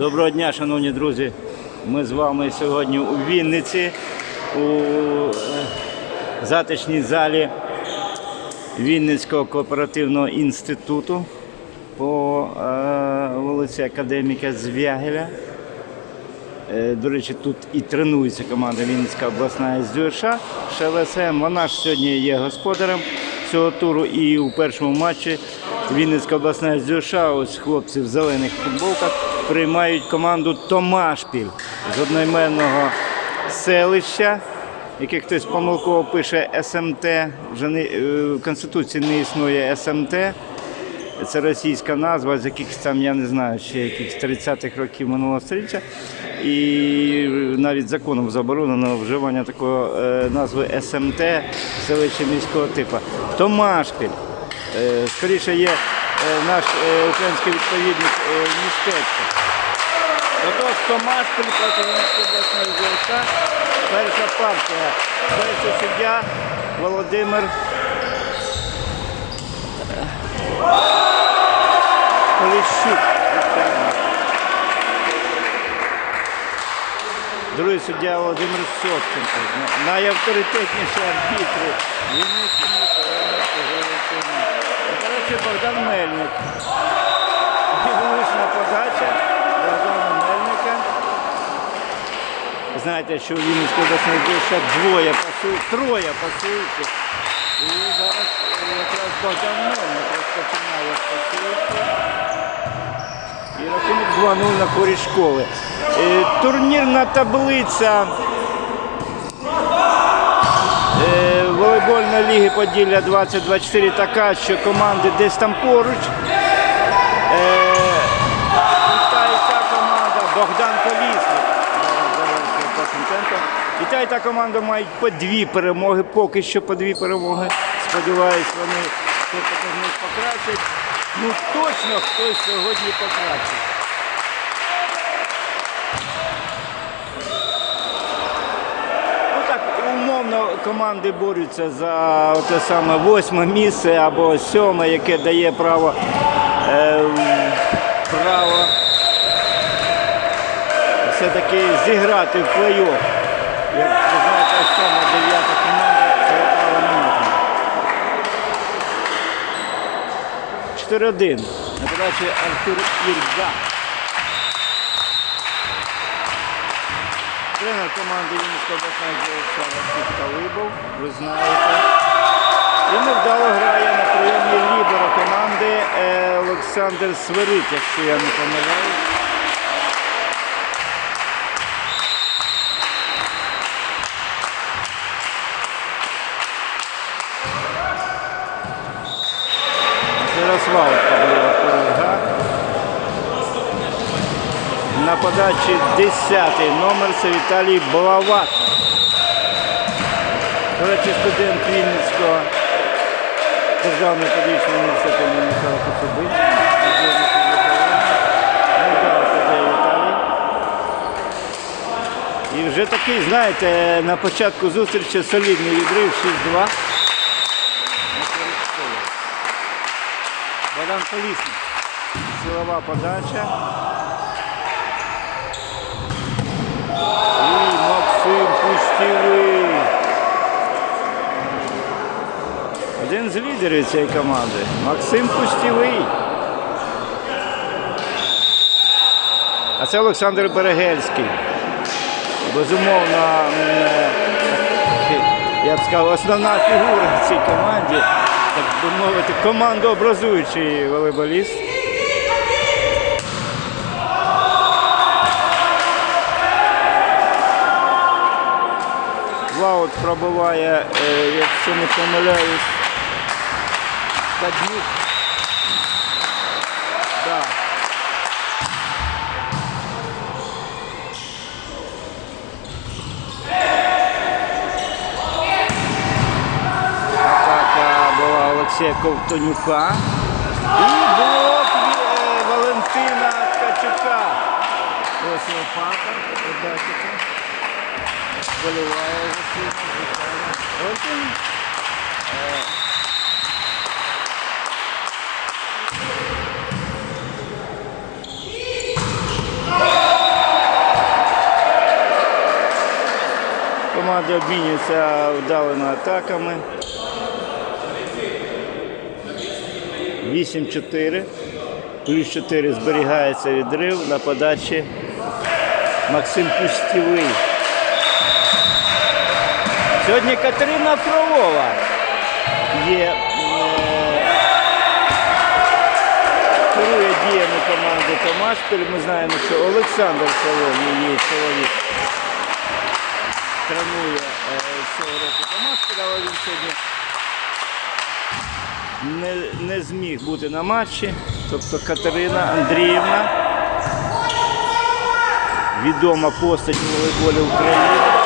Доброго дня, шановні друзі. Ми з вами сьогодні у Вінниці у е, затишній залі Вінницького кооперативного інституту по е, вулиці Академіка Звягеля. Е, До речі, тут і тренується команда Вінницька обласна СДШ ШЛСМ. Вона ж сьогодні є господарем цього туру. І у першому матчі Вінницька обласна СДШ, ось хлопці в зелених футболках, приймають команду Томашпіль з одноіменного селища, яке хтось помилково пише СМТ. Вже не, е, в Конституції не існує СМТ. Це російська назва, з якихось там, я не знаю, ще якихось 30-х років минулого століття. І навіть законом заборонено вживання такої е, назви СМТ селища міського типу. Томашпіль. Е, скоріше є наш е, український відповідник е, містечко. Отож, Томашпіль проти Вінницької обласної ЗСК. Перша партія. Перший суддя Володимир Поліщук. Другий суддя Володимир Сотченко. Найавторитетніші арбітри. Вінницький Коротше, Богдан Мельник. І подача Богдана Мельника. Знаєте, що у Вінницької обласної ще двоє пасують, троє пасуючих. І зараз е, якраз Богдан Мельник розпочинає пасуючи. І рахунок 2-0 на користь школи. Е, Турнірна таблиця е, волейбольної ліги Поділля 2024 така, що команди десь там поруч. Та, і та команда Богдан Колісник. І та, і та команда мають по дві перемоги, поки що по дві перемоги. Сподіваюсь, вони показник покращать. Ну точно хтось сьогодні покращить. Ну так, умовно команди борються за те саме восьме місце або сьоме, яке дає право, е, право все-таки зіграти в плей-офф. Як ви знаєте, сьома, дев'ята команда цього права не матиме. 4-1. На Артур Ірга. Тренер команди Вінницького обласного Василь Талибов, ви знаєте. І невдало грає на прийомі лідера команди е, Олександр Свирик, якщо я не помиляюсь. Подачі 10-й номер це Віталій Балават. До речі, студент Вінницького державного педагогічного університету імені Михайла. І вже такий, знаєте, на початку зустрічі солідний відрив 6-2. На користь. Богдан Колісник. Силова подача. І Максим Пустівий. Один з лідерів цієї команди. Максим Пустівий. А це Олександр Берегельський. Безумовно, е, я б сказав, основна фігура в цій команді, так би мовити, командообразуючий волейболіст. Ваут пробиває, е, якщо не помиляюсь, Каднюк. Да. Атака була Олексія Ковтонюка. І блок е, Валентина Ткачука. Ось його папа, вболіває за сина, вдалими атаками. 8-4. Плюс 4 зберігається відрив на подачі Максим Пустєвий. Сьогодні Катерина Фролова є, е, керує діями команди Томашпіль. Ми знаємо, що Олександр Фролов, її чоловік, тренує е, цього року Томашпіль, але він сьогодні не, не зміг бути на матчі. Тобто Катерина Андріївна, відома постать волейболі України.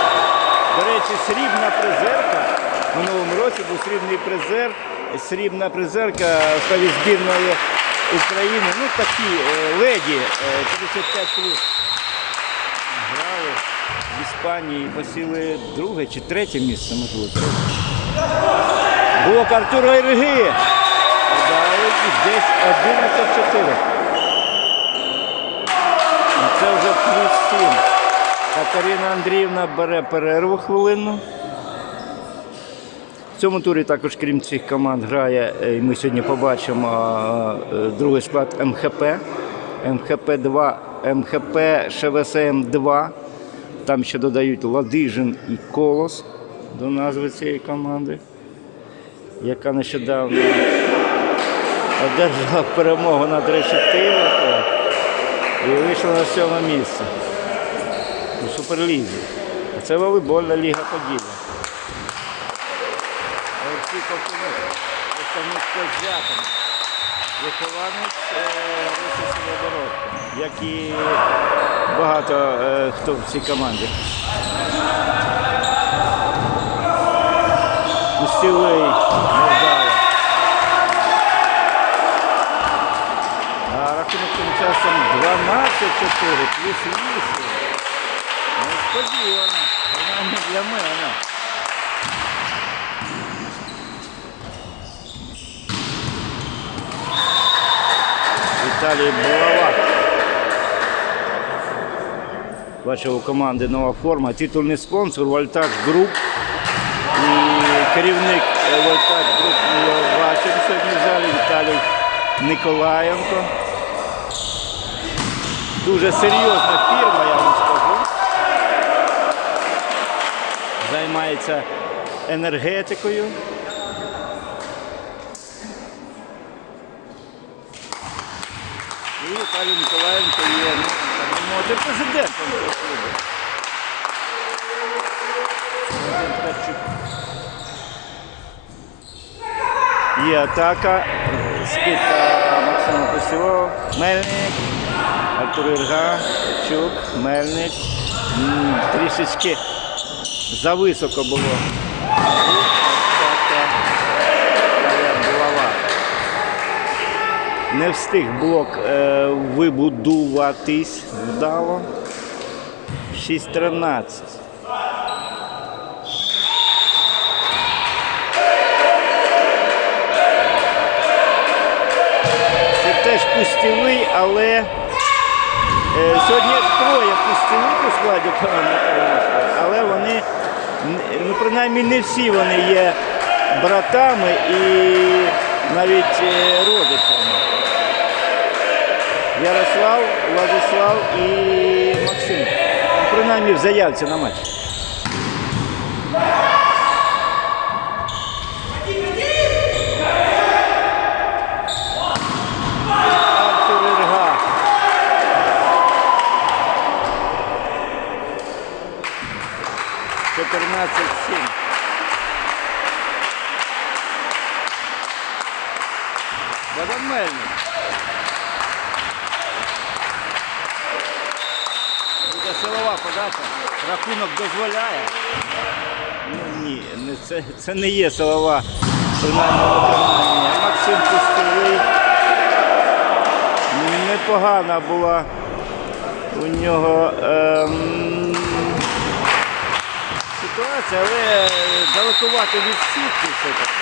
Срібна призерка. В минулому році був срібний призер, срібна призерка складі збірної України. Ну такі е, леді е, 55 плюс. Грали в Іспанії, посіли друге чи третє місце, можливо. Блок Артура Іриги. Ударили і десь 11-4. І Це вже плюс 7. Катерина Андріївна бере перерву хвилинну. В цьому турі також, крім цих команд, грає, е, і ми сьогодні побачимо е, другий склад МХП. МХП-2, МХП ШВСМ-2. Там ще додають Ладижин і Колос до назви цієї команди, яка нещодавно одержала перемогу над Решетиловкою і вийшла на сьоме місце Суперлізі. А це волейбольна ліга Поділля. Олексій Ковтунов, представник Козятина, вихованець е, Руси Сєвєродорожка, як і багато е, хто в цій команді. Пустівий, невдало. А рахунок тим часом 12-4 плюс 8. Несподівано, принаймні для мене. Віталій Булава. Бачив у команди нова форма. Титульний спонсор Вольтаж Груп. І керівник Вольтаж Груп ми бачимо сьогодні в залі Віталій Николаєнко. Дуже серйозна фірма, Займається енергетикою. І Віталій Миколаєнко є, ну, президентом цього клубу. Є атака. Скидка Максима Посілова. Мельник. Артур Ірга. Ткачук. Мельник. Трішечки зависоко було. Не встиг блок е, вибудуватись вдало. 6-13. Це теж пустівий, але е, сьогодні троє пустівих у складі але вони, ну принаймні не всі вони є братами і навіть е, родичами. Ярослав, Владислав і Максим. Ну, принаймні в заявці на матч. 14-7. Богдан Мельник. Силова подача. Рахунок дозволяє. Ну ні, не це, це не є силова принаймні виконання. Максим Пустовий. Непогана була у нього. Ем ситуація, але далекувато від сітки все-таки.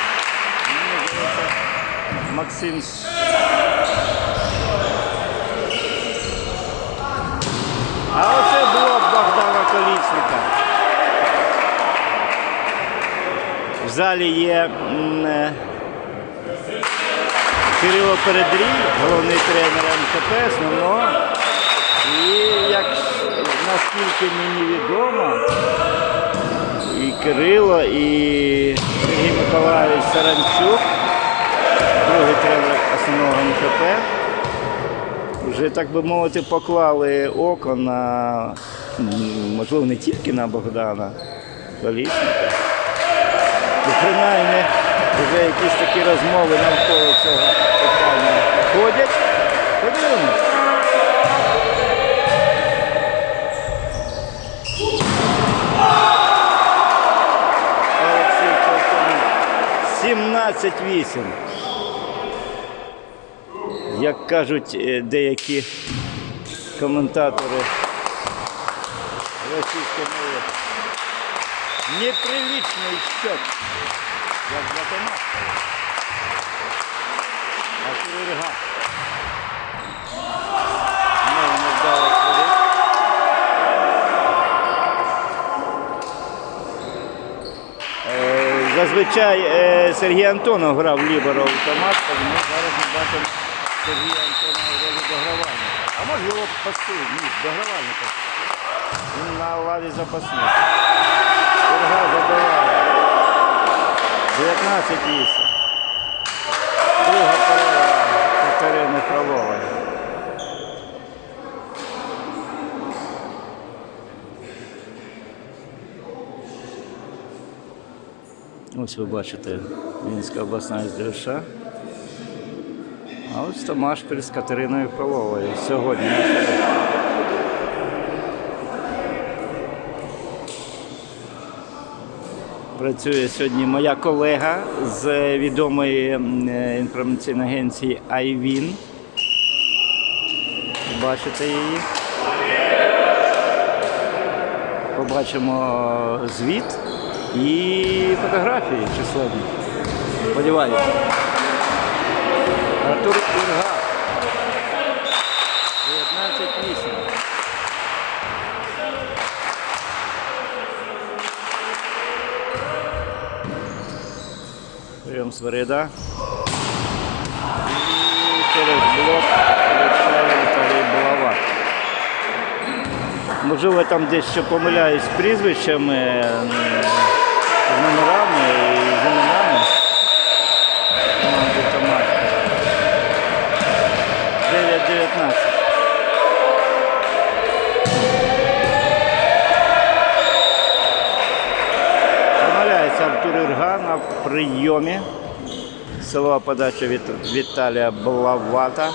Максим А оце блок Богдана Колісника. залі є е, Кирило Передрій, головний тренер МКП, основного. І як наскільки мені відомо, і Кирило, і Сергій Миколаївич Саранчук, другий тренер основного МКП, вже, так би мовити, поклали око на, можливо, не тільки на Богдана Колісника. Ну, принаймні, вже якісь такі розмови навколо цього питання ходять. Подивимось. 28. Як кажуть е, деякі коментатори російської мови, неприличний щот, як для автомат. А хірурга. Зазвичай е, Сергій Антонов грав ліберо автомат, тому зараз ми бачимо Сергія Антонова в ролі догравання. А його пасує, ні, догравальника. Він на лаві запасних. Серга забиває. 19-8. Друга Ось ви бачите Мінська обласна СДШ. А ось Томашпіль з Катериною Фроловою. Сьогодні. Працює сьогодні моя колега з відомої е, інформаційної агенції iWin. Бачите її. Побачимо звіт і фотографії численні. Сподіваюся. Артур Ірга. 19-8. Прийом Свирида. І через блок влучає Віталій Булавак. Можливо, там десь ще помиляюсь з прізвищами, м, з номерами і з іменами. Команди Томашка. 9-19. Помиляється Артур Ірга на прийомі. Силова подача від Віталія Блавата.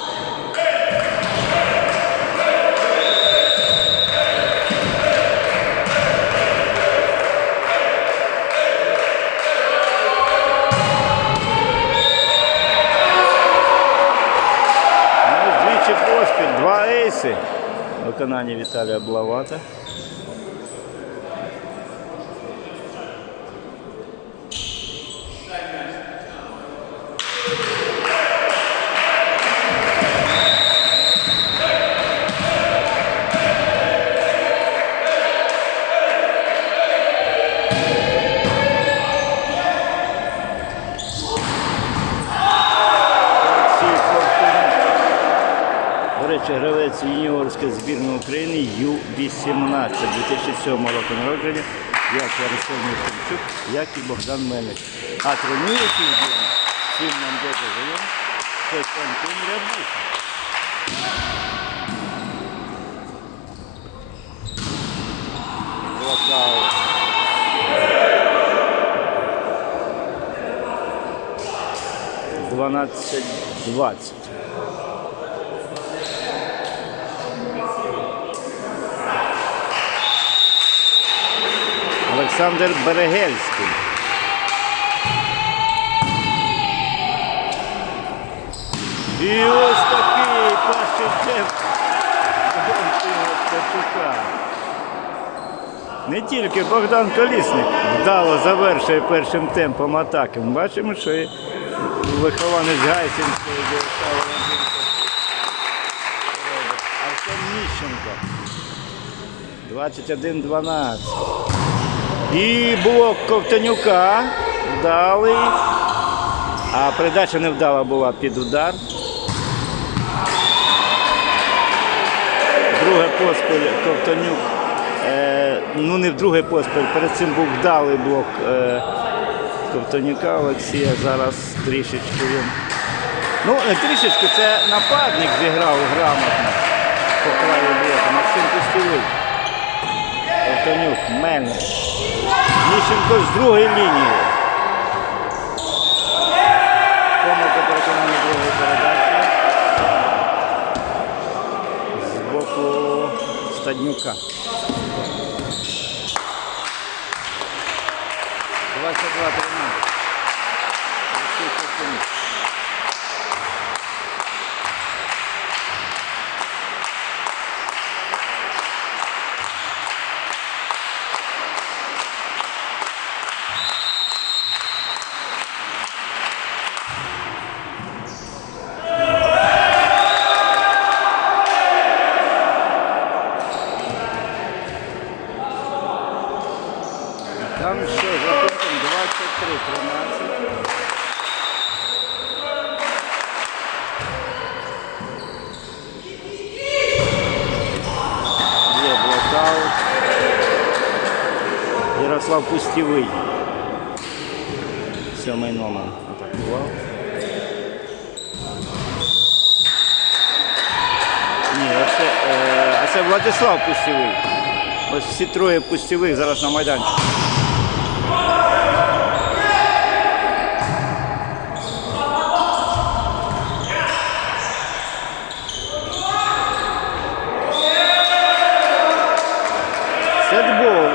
Виконання Віталія Блавата. Олексій Ковтунюк. До речі, гравець юніорської збірної України Ю-18 2007 року народження, як Ярослав Михайлчук, як і Богдан Мельник. А збірну, всім нам добре знайом, Костянтин Рябуха. Дванадцять двадцять. Олександр Берегельський. І ось такий пащечек Ткачука. Не тільки Богдан Колісник вдало завершує першим темпом атаки. Ми бачимо, що і вихованець Гайсінської Ярослава Артем Міщенко. 21-12. І блок Ковтанюка. вдалий. А передача невдала була під удар. Друге поспіль Ковтонюк. Е, ну не в друге поспіль. Перед цим був вдалий блок е, Ковтонюка Олексія. Зараз трішечки він. Ну, не трішечки, це нападник зіграв грамотно по краю блоку. Максим Пустовий. Ковтонюк, Мельник. Міщенко з другої лінії. Помилка переконання другої передачі. З боку Стаднюка. 22 13. Олексій Ковтонюк. Там ще за рахунком 23-13. Є блокаут. Ярослав Пустівий. Сьомий номер атакував. Ні, а це, е, а це Владислав Пустівий. Ось всі троє пустівих зараз на майданчику. Сетбол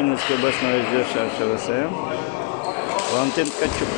Вінницької обласної ЗШ ШВСМ. Валентин Ткачук.